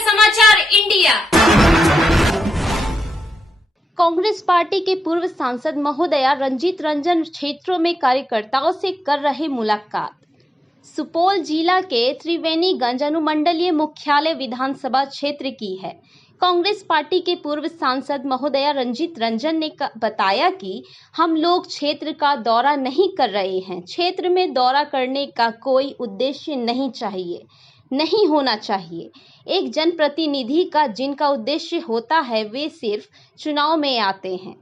समाचार India. Congress party के पूर्व सांसद महोदया रंजीत रंजन क्षेत्रों में कार्यकर्ताओं से कर रहे मुलाकात। सुपौल जिला के त्रिवेणीगंज अनुमंडलीय मुख्यालय विधानसभा क्षेत्र की है। कांग्रेस पार्टी के पूर्व सांसद महोदया रंजीत रंजन ने बताया कि हम लोग क्षेत्र का दौरा नहीं कर रहे हैं। क्षेत्र में दौरा करने का कोई उद्देश्य नहीं होना चाहिए। एक जनप्रतिनिधि का जिनका उद्देश्य होता है वे सिर्फ चुनाव में आते हैं।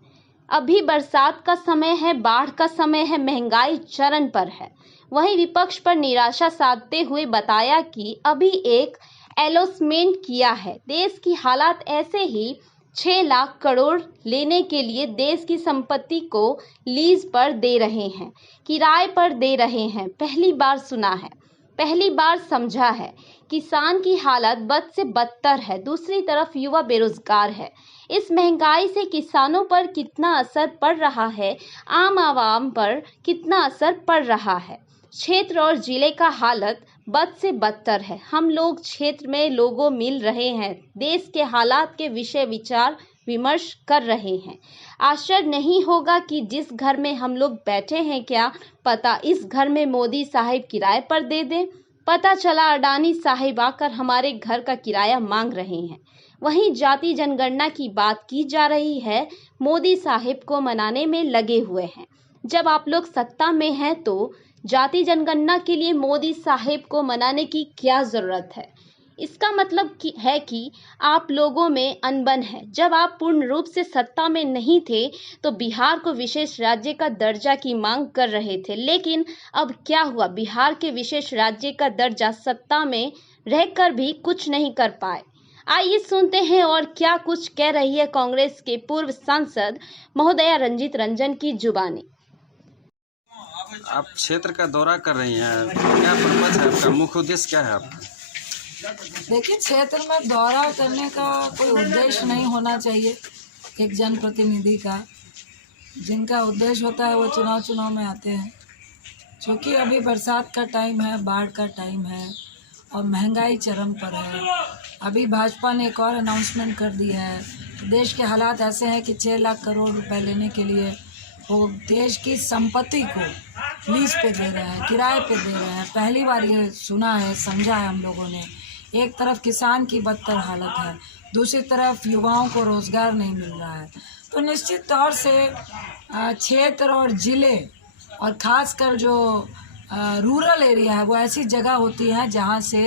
अभी बरसात का समय है, बाढ़ का समय है, महंगाई चरम पर है। वहीं विपक्ष पर निराशा साधते हुए बताया कि अभी एक अलॉटमेंट किया है। देश की हालात ऐसे ही 6 लाख करोड़ लेने के लिए देश की संपत्ति को लीज पर दे रहे हैं, किराए पर दे रहे हैं। पहली बार सुना है, पहली बार समझा है। किसान की हालत बद से बदतर है। दूसरी तरफ युवा बेरोजगार है। इस महंगाई से किसानों पर कितना असर पड़ रहा है, आम आवाम पर कितना असर पड़ रहा है। क्षेत्र और जिले का हालत बद से बदतर है। हम लोग क्षेत्र में लोगों मिल रहे हैं, देश के हालात के विषय विचार विमर्श कर रहे हैं। आश्चर्य नहीं होगा कि जिस घर में हम लोग बैठे हैं, क्या पता इस घर में मोदी साहिब किराए पर दे दें। पता चला अडानी साहिब आकर हमारे घर का किराया मांग रहे हैं। वहीं जाति जनगणना की बात की जा रही है, मोदी साहिब को मनाने में लगे हुए हैं। जब आप लोग सत्ता में हैं तो जाति जनगणना के लिए मोदी साहिब को मनाने की क्या जरूरत है। इसका मतलब है कि आप लोगों में अनबन है। जब आप पूर्ण रूप से सत्ता में नहीं थे तो बिहार को विशेष राज्य का दर्जा की मांग कर रहे थे, लेकिन अब क्या हुआ, बिहार के विशेष राज्य का दर्जा सत्ता में रहकर भी कुछ नहीं कर पाए। आइए सुनते हैं और क्या कुछ कह रही है कांग्रेस के पूर्व सांसद महोदया रंजीत रंजन की जुबानी। आप क्षेत्र का दौरा कर रही हैं, क्या पर्पस है आपका, मुख्य उद्देश्य क्या है आपका? देखिए, क्षेत्र में दौरा करने का कोई उद्देश्य नहीं होना चाहिए। एक जनप्रतिनिधि का जिनका उद्देश्य होता है वो चुनाव में आते हैं। क्योंकि अभी बरसात का टाइम है, बाढ़ का टाइम है और महंगाई चरम पर है। अभी भाजपा ने एक और अनाउंसमेंट कर दिया है। देश के हालात ऐसे हैं कि 6 लाख करोड़ रुपए लेने के लिए वो देश की संपत्ति को लीज पे दे रहे हैं, किराए पे दे रहे हैं। पहली बार ये सुना है, समझा है हम लोगों ने। एक तरफ किसान की बदतर हालत है, दूसरी तरफ युवाओं को रोज़गार नहीं मिल रहा है। तो निश्चित तौर से क्षेत्र और ज़िले और ख़ासकर जो रूरल एरिया है वो ऐसी जगह होती है जहाँ से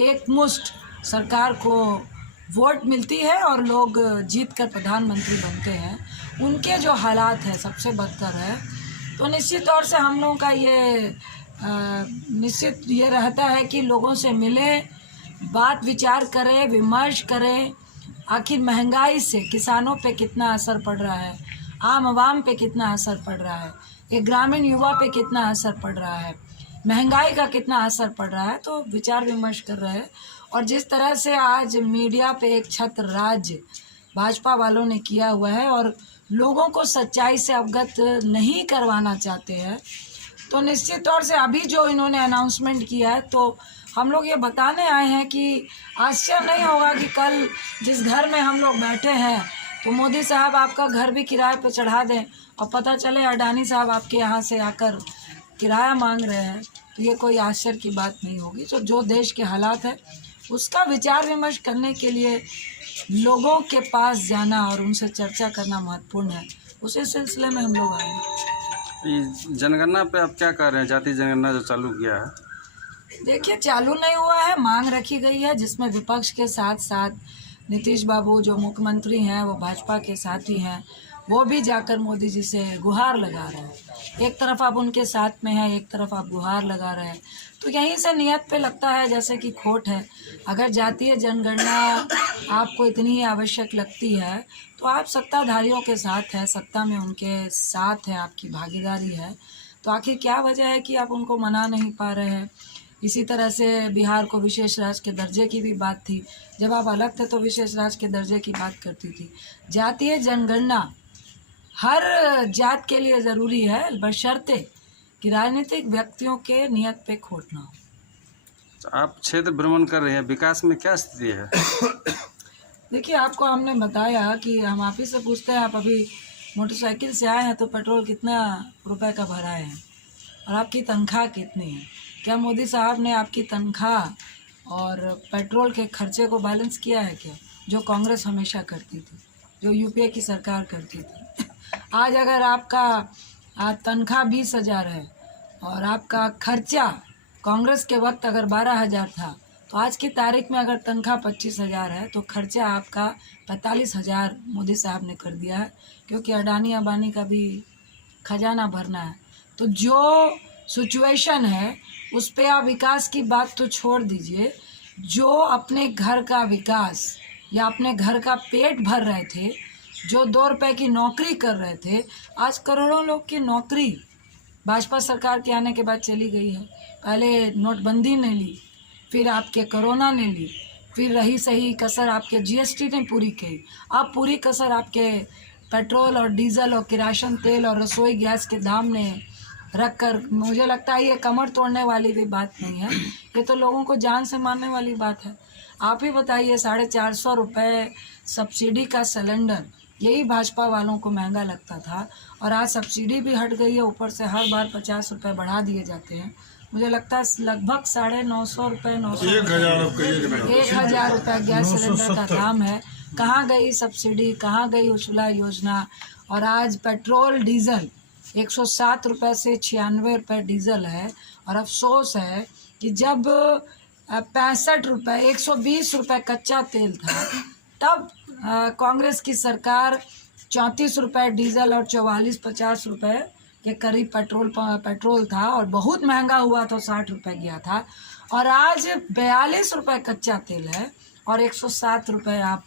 एक मुश्त सरकार को वोट मिलती है और लोग जीत कर प्रधानमंत्री बनते हैं। उनके जो हालात है सबसे बदतर है। तो निश्चित तौर से हम लोगों का ये निश्चित ये रहता है कि लोगों से मिलें, बात विचार करें, विमर्श करें। आखिर महंगाई से किसानों पे कितना असर पड़ रहा है, आम आवाम पे कितना असर पड़ रहा है, एक ग्रामीण युवा पे कितना असर पड़ रहा है, महंगाई का कितना असर पड़ रहा है। तो विचार विमर्श कर रहे हैं। और जिस तरह से आज मीडिया पे एक छत्र राज भाजपा वालों ने किया हुआ है और लोगों को सच्चाई से अवगत नहीं करवाना चाहते हैं, तो निश्चित तौर से अभी जो इन्होंने अनाउंसमेंट किया है तो हम लोग ये बताने आए हैं कि आश्चर्य नहीं होगा कि कल जिस घर में हम लोग बैठे हैं तो मोदी साहब आपका घर भी किराए पे चढ़ा दें और पता चले अडानी साहब आपके यहाँ से आकर किराया मांग रहे हैं, तो ये कोई आश्चर्य की बात नहीं होगी। तो जो देश के हालात है उसका विचार विमर्श करने के लिए लोगों के पास जाना और उनसे चर्चा करना महत्वपूर्ण है। उसी सिलसिले में हम लोग आए हैं। जनगणना पे आप क्या कह रहे हैं, जाति जनगणना जो चालू किया है? देखिए, चालू नहीं हुआ है, मांग रखी गई है जिसमें विपक्ष के साथ साथ नीतीश बाबू जो मुख्यमंत्री हैं वो भाजपा के साथी हैं, वो भी जाकर मोदी जी से गुहार लगा रहे हैं। एक तरफ आप उनके साथ में हैं, एक तरफ आप गुहार लगा रहे हैं। तो यहीं से नियत पे लगता है जैसे कि खोट है। अगर जातीय जनगणना आपको इतनी आवश्यक लगती है तो आप सत्ताधारियों के साथ हैं, सत्ता में उनके साथ हैं, आपकी भागीदारी है, तो आखिर क्या वजह है कि आप उनको मना नहीं पा रहे हैं। इसी तरह से बिहार को विशेष राज्य के दर्जे की भी बात थी। जब आप अलग थे तो विशेष राज्य के दर्जे की बात करती थी। जातीय जनगणना हर जात के लिए ज़रूरी है, बशर्ते कि राजनीतिक व्यक्तियों के नियत पे खोट ना हो। आप क्षेत्र भ्रमण कर रहे हैं, विकास में क्या स्थिति है? देखिए, आपको हमने बताया कि हम आप ही से पूछते हैं, आप अभी मोटरसाइकिल से आए हैं तो पेट्रोल कितना रुपए का भराए हैं और आपकी तनख्वाह कितनी है? क्या मोदी साहब ने आपकी तनख्वाह और पेट्रोल के खर्चे को बैलेंस किया है क्या, जो कांग्रेस हमेशा करती थी, जो यूपीए की सरकार करती थी? आज अगर आपका तनख्वाह 20,000 है और आपका खर्चा कांग्रेस के वक्त अगर 12,000 था, तो आज की तारीख में अगर तनख्वाह 25,000 है तो खर्चा आपका 45,000 मोदी साहब ने कर दिया है, क्योंकि अडानी अंबानी का भी खजाना भरना है। तो जो सिचुएशन है उस पे आप विकास की बात तो छोड़ दीजिए, जो अपने घर का विकास या अपने घर का पेट भर रहे थे, जो 2 रुपए की नौकरी कर रहे थे, आज करोड़ों लोग की नौकरी भाजपा सरकार के आने के बाद चली गई है। पहले नोटबंदी ने ली, फिर आपके कोरोना ने ली, फिर रही सही कसर आपके जीएसटी ने पूरी की, अब पूरी कसर आपके पेट्रोल और डीजल और किरासन तेल और रसोई गैस के दाम ने रख कर, मुझे लगता है ये कमर तोड़ने वाली भी बात नहीं है, ये तो लोगों को जान से मारने वाली बात है। आप ही बताइए, 450 रुपये सब्सिडी का सिलेंडर, यही भाजपा वालों को महंगा लगता था और आज सब्सिडी भी हट गई है, ऊपर से हर बार 50 रुपये बढ़ा दिए जाते हैं। मुझे लगता है लगभग 950 रुपये 1,000 रुपये गैस सिलेंडर का दाम है। कहाँ गई सब्सिडी, कहाँ गई उज्ज्वला योजना? और आज पेट्रोल डीजल 107 रुपये से 96 रुपये डीजल है। और अफसोस है कि जब 65 रुपये 120 रुपये कच्चा तेल था, तब कांग्रेस की सरकार 34 रुपये डीजल और 44-50 रुपये के करीब पेट्रोल था और बहुत महंगा हुआ तो 60 रुपये गया था। और आज 42 रुपये कच्चा तेल है और 107 रुपये आप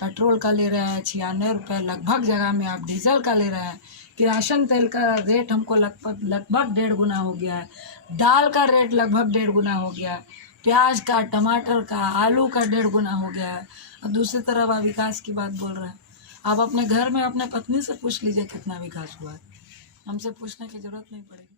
पेट्रोल का ले रहे हैं, 96 रुपये लगभग जगह में आप डीजल का ले रहे हैं। किरासन तेल का रेट हमको लगभग 1.5 गुना हो गया है, दाल का रेट लगभग 1.5 गुना हो गया है, प्याज का, टमाटर का, आलू का 1.5 गुना हो गया है। अब दूसरी तरफ आप विकास की बात बोल रहे हैं। आप अपने घर में अपने पत्नी से पूछ लीजिए कितना विकास हुआ है, हमसे पूछने की जरूरत नहीं पड़ेगी।